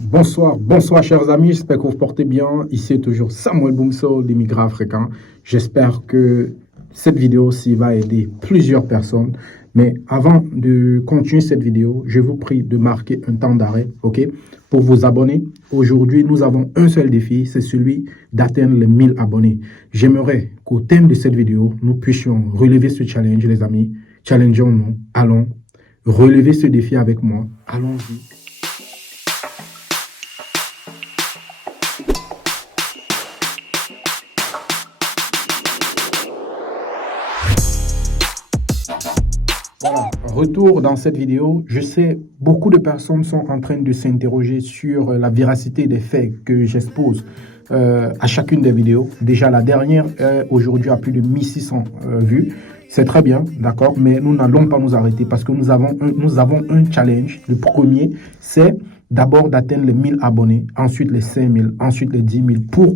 Bonsoir chers amis, j'espère que vous vous portez bien. Ici est toujours Samuel Boumso d'Immigrants Africains. J'espère que cette vidéo-ci va aider plusieurs personnes. Mais avant de continuer cette vidéo, je vous prie de marquer un temps d'arrêt, ok, pour vous abonner. Aujourd'hui, nous avons un seul défi, c'est celui d'atteindre les 1000 abonnés. J'aimerais qu'au thème de cette vidéo, nous puissions relever ce challenge, les amis. Challengeons-nous, allons relever ce défi avec moi. Allons-y. Voilà, retour dans cette vidéo. Je sais, beaucoup de personnes sont en train de s'interroger sur la véracité des faits que j'expose à chacune des vidéos. Déjà, la dernière, aujourd'hui, a plus de 1600 vues. C'est très bien, d'accord, mais nous n'allons pas nous arrêter parce que nous avons un challenge. Le premier, c'est d'abord d'atteindre les 1000 abonnés, ensuite les 5000, ensuite les 10 000,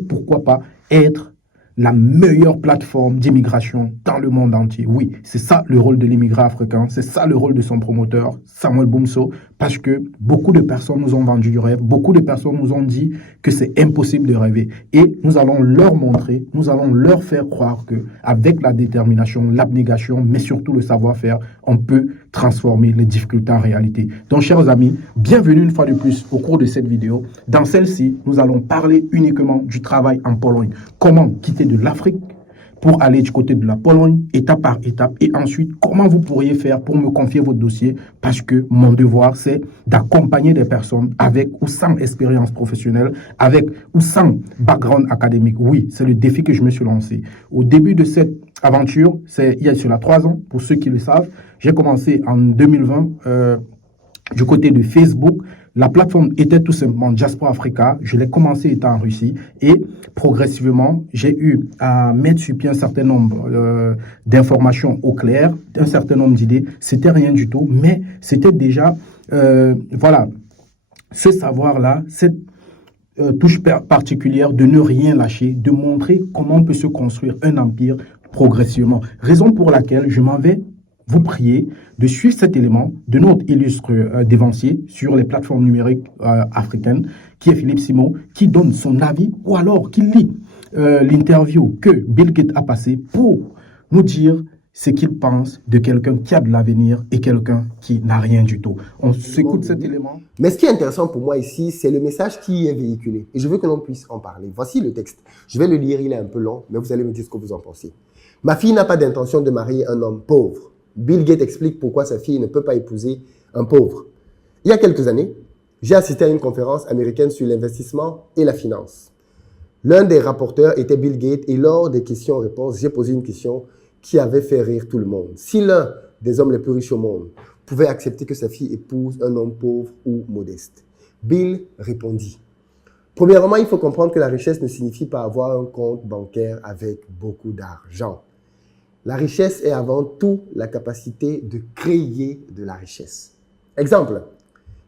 pourquoi pas, être la meilleure plateforme d'immigration dans le monde entier. Oui, c'est ça le rôle de l'immigrant africain, c'est ça le rôle de son promoteur, Samuel Boumso, parce que beaucoup de personnes nous ont vendu du rêve, beaucoup de personnes nous ont dit que c'est impossible de rêver. Et nous allons leur montrer, nous allons leur faire croire que avec la détermination, l'abnégation, mais surtout le savoir-faire, on peut transformer les difficultés en réalité. Donc, chers amis, bienvenue une fois de plus au cours de cette vidéo. Dans celle-ci, nous allons parler uniquement du travail en Pologne. Comment quitter de l'Afrique pour aller du côté de la Pologne, étape par étape, et ensuite, comment vous pourriez faire pour me confier votre dossier, parce que mon devoir, c'est d'accompagner des personnes avec ou sans expérience professionnelle, avec ou sans background académique. Oui, c'est le défi que je me suis lancé. Au début de cette aventure, il y a cela 3 ans, pour ceux qui le savent, j'ai commencé en 2020 du côté de Facebook. La plateforme était tout simplement Diaspora Africa. Je l'ai commencé étant en Russie et progressivement, j'ai eu à mettre sur pied un certain nombre d'informations au clair, un certain nombre d'idées. C'était rien du tout, mais c'était déjà, voilà, ce savoir-là, cette touche particulière de ne rien lâcher, de montrer comment on peut se construire un empire progressivement. Raison pour laquelle je m'en vais vous prier de suivre cet élément de notre illustre dévancier sur les plateformes numériques africaines, qui est Philippe Simon, qui donne son avis ou alors qui lit l'interview que Bill Gates a passée pour nous dire ce qu'il pense de quelqu'un qui a de l'avenir et quelqu'un qui n'a rien du tout. On s'écoute cet élément. Mais ce qui est intéressant pour moi ici, c'est le message qui est véhiculé. Et je veux que l'on puisse en parler. Voici le texte. Je vais le lire, il est un peu long, mais vous allez me dire ce que vous en pensez. Ma fille n'a pas d'intention de marier un homme pauvre. Bill Gates explique pourquoi sa fille ne peut pas épouser un pauvre. Il y a quelques années, j'ai assisté à une conférence américaine sur l'investissement et la finance. L'un des rapporteurs était Bill Gates et lors des questions-réponses, j'ai posé une question qui avait fait rire tout le monde. Si l'un des hommes les plus riches au monde pouvait accepter que sa fille épouse un homme pauvre ou modeste, Bill répondit. Premièrement, il faut comprendre que la richesse ne signifie pas avoir un compte bancaire avec beaucoup d'argent. La richesse est avant tout la capacité de créer de la richesse. Exemple,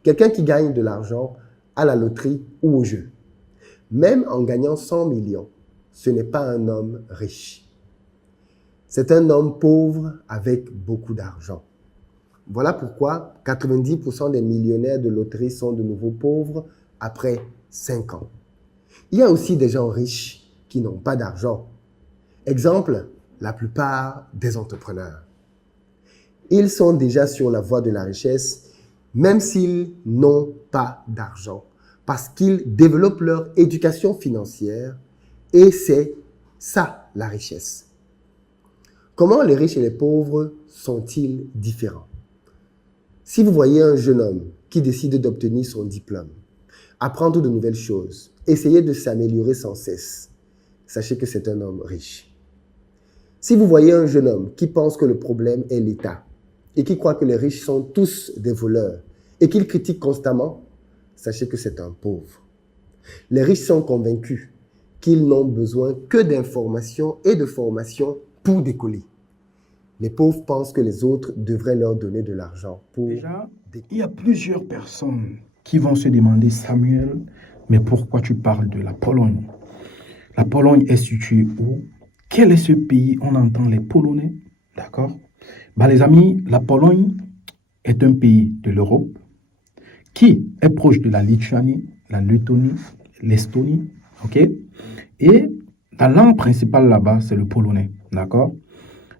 quelqu'un qui gagne de l'argent à la loterie ou au jeu. Même en gagnant 100 millions, ce n'est pas un homme riche. C'est un homme pauvre avec beaucoup d'argent. Voilà pourquoi 90% des millionnaires de loterie sont de nouveau pauvres après 5 ans. Il y a aussi des gens riches qui n'ont pas d'argent. Exemple, la plupart des entrepreneurs. Ils sont déjà sur la voie de la richesse, même s'ils n'ont pas d'argent, parce qu'ils développent leur éducation financière et c'est ça la richesse. Comment les riches et les pauvres sont-ils différents? Si vous voyez un jeune homme qui décide d'obtenir son diplôme, apprendre de nouvelles choses, essayer de s'améliorer sans cesse, sachez que c'est un homme riche. Si vous voyez un jeune homme qui pense que le problème est l'État et qui croit que les riches sont tous des voleurs et qu'il critique constamment, sachez que c'est un pauvre. Les riches sont convaincus qu'ils n'ont besoin que d'informations et de formation pour décoller. Les pauvres pensent que les autres devraient leur donner de l'argent pour Déjà, il y a plusieurs personnes qui vont se demander, Samuel, mais pourquoi tu parles de la Pologne? La Pologne est située où? Quel est ce pays? On entend les Polonais, d'accord? Les amis, la Pologne est un pays de l'Europe qui est proche de la Lituanie, la Lettonie, l'Estonie, ok? Et la langue principale là-bas, c'est le polonais, d'accord?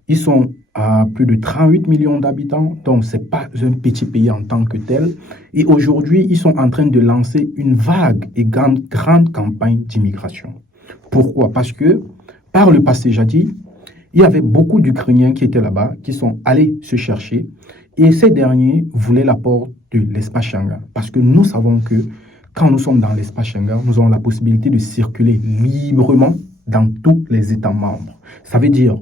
Ils sont à plus de 38 millions d'habitants, donc ce n'est pas un petit pays en tant que tel. Et aujourd'hui, ils sont en train de lancer une vague et grande campagne d'immigration. Pourquoi? Parce que par le passé jadis, il y avait beaucoup d'Ukrainiens qui étaient là-bas, qui sont allés se chercher, et ces derniers voulaient l'apport de l'espace Schengen. Parce que nous savons que quand nous sommes dans l'espace Schengen, nous avons la possibilité de circuler librement dans tous les États membres. Ça veut dire,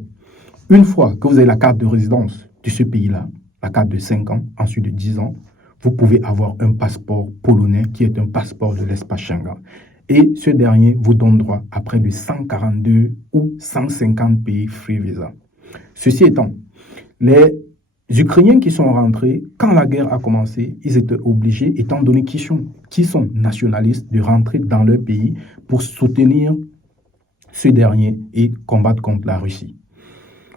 une fois que vous avez la carte de résidence de ce pays-là, la carte de 5 ans, ensuite de 10 ans, vous pouvez avoir un passeport polonais qui est un passeport de l'espace Schengen. Et ce dernier vous donne droit à près de 142 ou 150 pays free visa. Ceci étant, les Ukrainiens qui sont rentrés, quand la guerre a commencé, ils étaient obligés, étant donné qu'ils sont nationalistes, de rentrer dans leur pays pour soutenir ce dernier et combattre contre la Russie.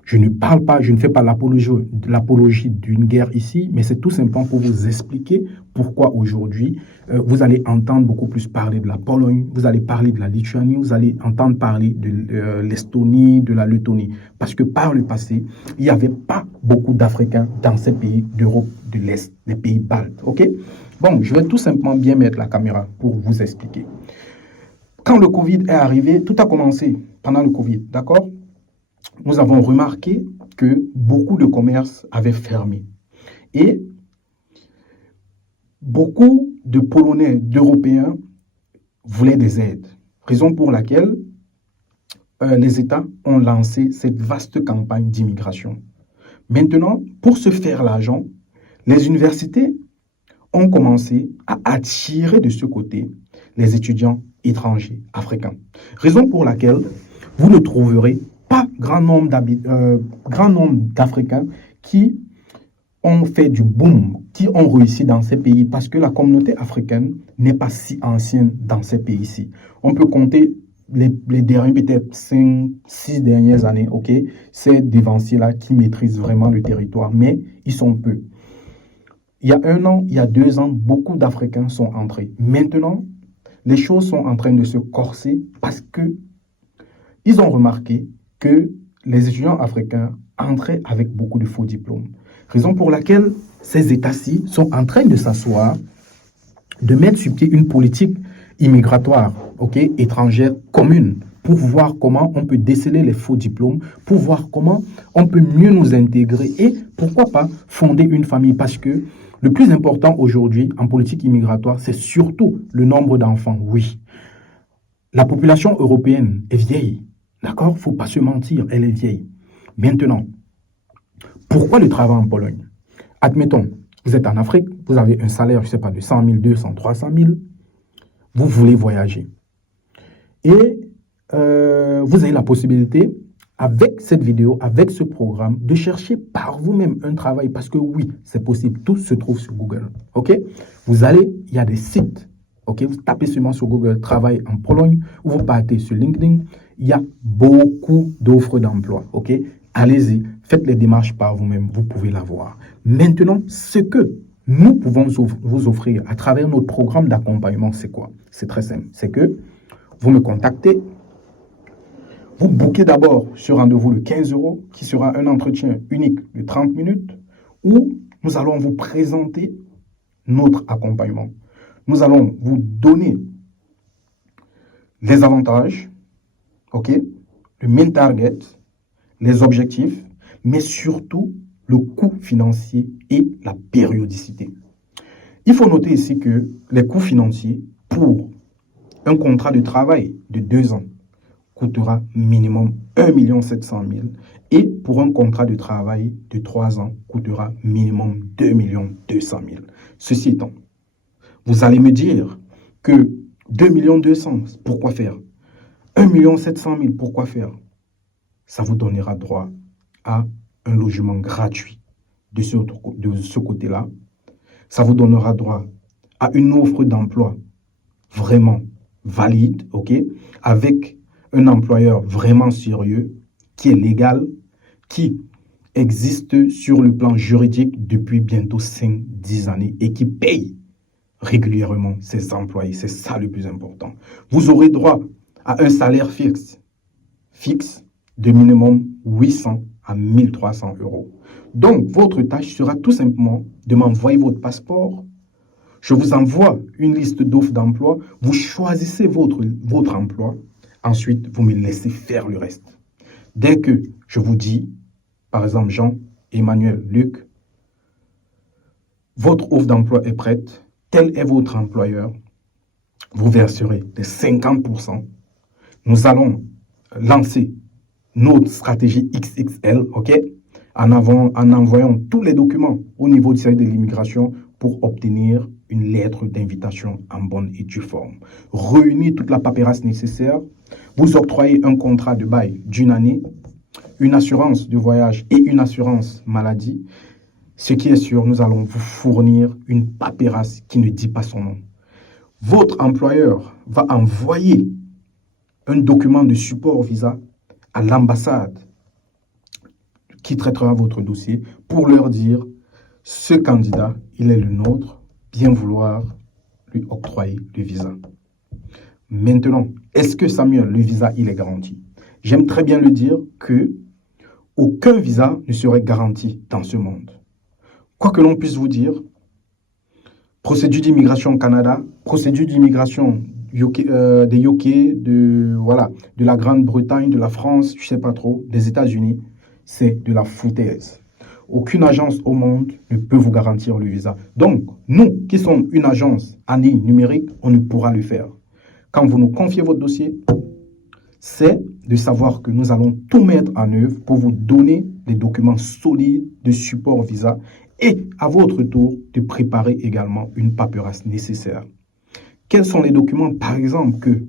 Je ne parle pas, je ne fais pas l'apologie d'une guerre ici, mais c'est tout simplement pour vous expliquer pourquoi aujourd'hui, vous allez entendre beaucoup plus parler de la Pologne, vous allez parler de la Lituanie, vous allez entendre parler de l'Estonie, de la Lettonie. Parce que par le passé, il n'y avait pas beaucoup d'Africains dans ces pays d'Europe de l'Est, les pays baltes. Ok? Bon, je vais tout simplement bien mettre la caméra pour vous expliquer. Quand le Covid est arrivé, tout a commencé pendant le Covid, d'accord? Nous avons remarqué que beaucoup de commerces avaient fermé et beaucoup de Polonais, d'Européens voulaient des aides. Raison pour laquelle les États ont lancé cette vaste campagne d'immigration. Maintenant, pour se faire l'argent, les universités ont commencé à attirer de ce côté les étudiants étrangers africains. Raison pour laquelle vous ne trouverez pas grand nombre d'Africains qui ont fait du boom, qui ont réussi dans ces pays parce que la communauté africaine n'est pas si ancienne dans ces pays-ci. On peut compter les derniers, peut-être 5-6 dernières années, ok, ces dévanciers-là qui maîtrisent vraiment le territoire, mais ils sont peu. Il y a 1 an, il y a 2 ans, beaucoup d'Africains sont entrés. Maintenant, les choses sont en train de se corser parce que ils ont remarqué que les étudiants africains entraient avec beaucoup de faux diplômes. Raison pour laquelle ces États-ci sont en train de s'asseoir, de mettre sur pied une politique immigratoire, étrangère commune, pour voir comment on peut déceler les faux diplômes, pour voir comment on peut mieux nous intégrer et pourquoi pas fonder une famille. Parce que le plus important aujourd'hui en politique immigratoire, c'est surtout le nombre d'enfants, oui. La population européenne est vieille. D'accord? Il ne faut pas se mentir, elle est vieille. Maintenant, pourquoi le travail en Pologne? Admettons, vous êtes en Afrique, vous avez un salaire, je ne sais pas, de 100 000, 200, 300 000. Vous voulez voyager. Et vous avez la possibilité, avec cette vidéo, avec ce programme, de chercher par vous-même un travail. Parce que oui, c'est possible. Tout se trouve sur Google. OK? Vous allez, il y a des sites. OK? Vous tapez seulement sur Google, travail en Pologne, ou vous partez sur LinkedIn. Il y a beaucoup d'offres d'emploi, ok? Allez-y, faites les démarches par vous-même, vous pouvez l'avoir. Maintenant, ce que nous pouvons vous offrir à travers notre programme d'accompagnement, c'est quoi? C'est très simple, c'est que vous me contactez, vous bookez d'abord ce rendez-vous de 15 €, qui sera un entretien unique de 30 minutes, où nous allons vous présenter notre accompagnement. Nous allons vous donner les avantages, le main target, les objectifs, mais surtout le coût financier et la périodicité. Il faut noter ici que les coûts financiers pour un contrat de travail de 2 ans coûtera minimum 1 700 000 et pour un contrat de travail de 3 ans coûtera minimum 2 200 000. Ceci étant, vous allez me dire que 2 200 000, pourquoi faire? 1 700 000, pourquoi faire? Ça vous donnera droit à un logement gratuit de ce côté-là. Ça vous donnera droit à une offre d'emploi vraiment valide, avec un employeur vraiment sérieux, qui est légal, qui existe sur le plan juridique depuis bientôt 5-10 années et qui paye régulièrement ses employés. C'est ça le plus important. Vous aurez droit à un salaire fixe de minimum 800 à 1300 euros. Donc, votre tâche sera tout simplement de m'envoyer votre passeport. Je vous envoie une liste d'offres d'emploi. Vous choisissez votre emploi. Ensuite, vous me laissez faire le reste. Dès que je vous dis, par exemple, Jean, Emmanuel, Luc, votre offre d'emploi est prête, tel est votre employeur, vous verserez les 50%. Nous allons lancer notre stratégie XXL, ok, en envoyant tous les documents au niveau du service de l'immigration pour obtenir une lettre d'invitation en bonne et due forme. Réunir toute la paperasse nécessaire, vous octroyez un contrat de bail d'une année, une assurance de voyage et une assurance maladie. Ce qui est sûr, nous allons vous fournir une paperasse qui ne dit pas son nom. Votre employeur va envoyer un document de support visa à l'ambassade qui traitera votre dossier pour leur dire ce candidat, il est le nôtre, bien vouloir lui octroyer le visa. Maintenant, est-ce que Samuel, le visa, il est garanti? J'aime très bien le dire que aucun visa ne serait garanti dans ce monde. Quoi que l'on puisse vous dire, procédure d'immigration au Canada, procédure d'immigration des UK, de la Grande-Bretagne, de la France, je ne sais pas trop, des États-Unis, c'est de la foutaise. Aucune agence au monde ne peut vous garantir le visa. Donc, nous qui sommes une agence en ligne numérique, on ne pourra le faire. Quand vous nous confiez votre dossier, c'est de savoir que nous allons tout mettre en œuvre pour vous donner des documents solides de support visa et à votre tour de préparer également une paperasse nécessaire. Quels sont les documents, par exemple, que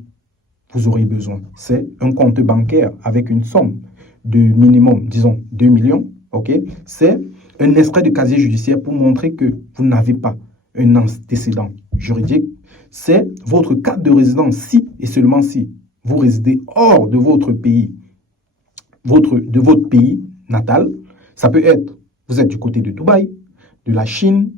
vous aurez besoin? C'est un compte bancaire avec une somme de minimum, disons, 2 millions. Okay? C'est un extrait de casier judiciaire pour montrer que vous n'avez pas un antécédent juridique. C'est votre carte de résidence si et seulement si vous résidez hors de votre pays, de votre pays natal. Ça peut être, vous êtes du côté de Dubaï, de la Chine,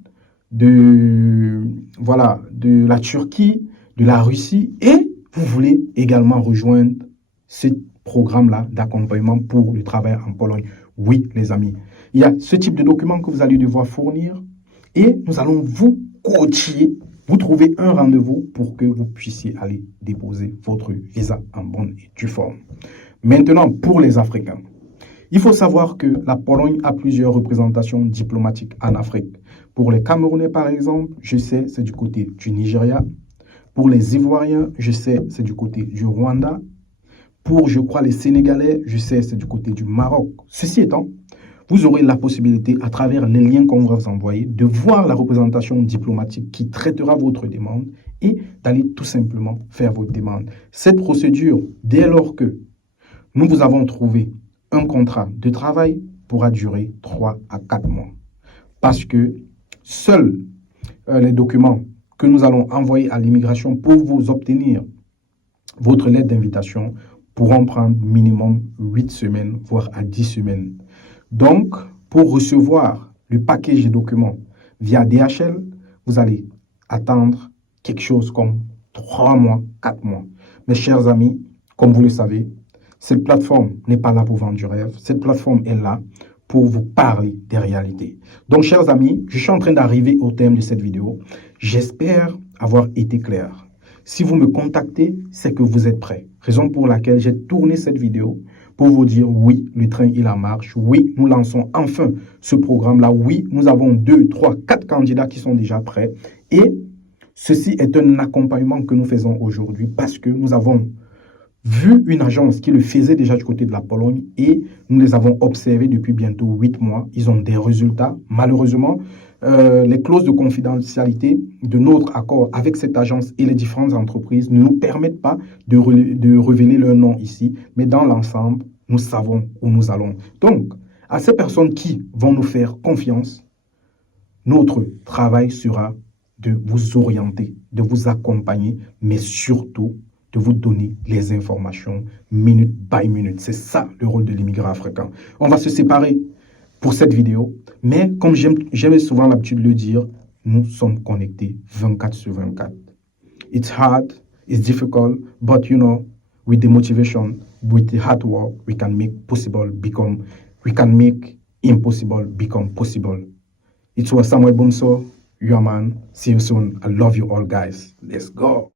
de la Turquie, de la Russie, et vous voulez également rejoindre ce programme-là d'accompagnement pour le travail en Pologne. Oui, les amis, il y a ce type de document que vous allez devoir fournir et nous allons vous coacher, vous trouver un rendez-vous pour que vous puissiez aller déposer votre visa en bonne et due forme. Maintenant, pour les Africains, il faut savoir que la Pologne a plusieurs représentations diplomatiques en Afrique. Pour les Camerounais, par exemple, je sais, c'est du côté du Nigeria. Pour les Ivoiriens, je sais, c'est du côté du Rwanda. Pour, je crois, les Sénégalais, je sais, c'est du côté du Maroc. Ceci étant, vous aurez la possibilité, à travers les liens qu'on va vous envoyer, de voir la représentation diplomatique qui traitera votre demande et d'aller tout simplement faire votre demande. Cette procédure, dès lors que nous vous avons trouvé un contrat de travail, pourra durer 3 à 4 mois. Parce que seuls les documents que nous allons envoyer à l'immigration pour vous obtenir votre lettre d'invitation pourront prendre minimum 8 semaines, voire à 10 semaines. Donc, pour recevoir le package de documents via DHL, vous allez attendre quelque chose comme 3 mois, 4 mois. Mes chers amis, comme vous le savez, cette plateforme n'est pas là pour vendre du rêve. Cette plateforme est là pour vous parler des réalités. Donc, chers amis, je suis en train d'arriver au terme de cette vidéo. J'espère avoir été clair. Si vous me contactez, c'est que vous êtes prêts. Raison pour laquelle j'ai tourné cette vidéo pour vous dire oui, le train il en marche. Oui, nous lançons enfin ce programme-là. Oui, nous avons 2, 3, 4 candidats qui sont déjà prêts. Et ceci est un accompagnement que nous faisons aujourd'hui parce que nous avons vu une agence qui le faisait déjà du côté de la Pologne et nous les avons observés depuis bientôt 8 mois. Ils ont des résultats. Malheureusement, les clauses de confidentialité de notre accord avec cette agence et les différentes entreprises ne nous permettent pas de révéler leur nom ici. Mais dans l'ensemble, nous savons où nous allons. Donc, à ces personnes qui vont nous faire confiance, notre travail sera de vous orienter, de vous accompagner, mais surtout de vous donner les informations minute by minute. C'est ça le rôle de l'immigrant africain. On va se séparer pour cette vidéo, mais comme j'aime souvent l'habitude de le dire, nous sommes connectés 24/24. It's hard, it's difficult, but with the motivation, with the hard work, we can make impossible become possible. It was Samuel Bumso, your man. See you soon. I love you all, guys. Let's go.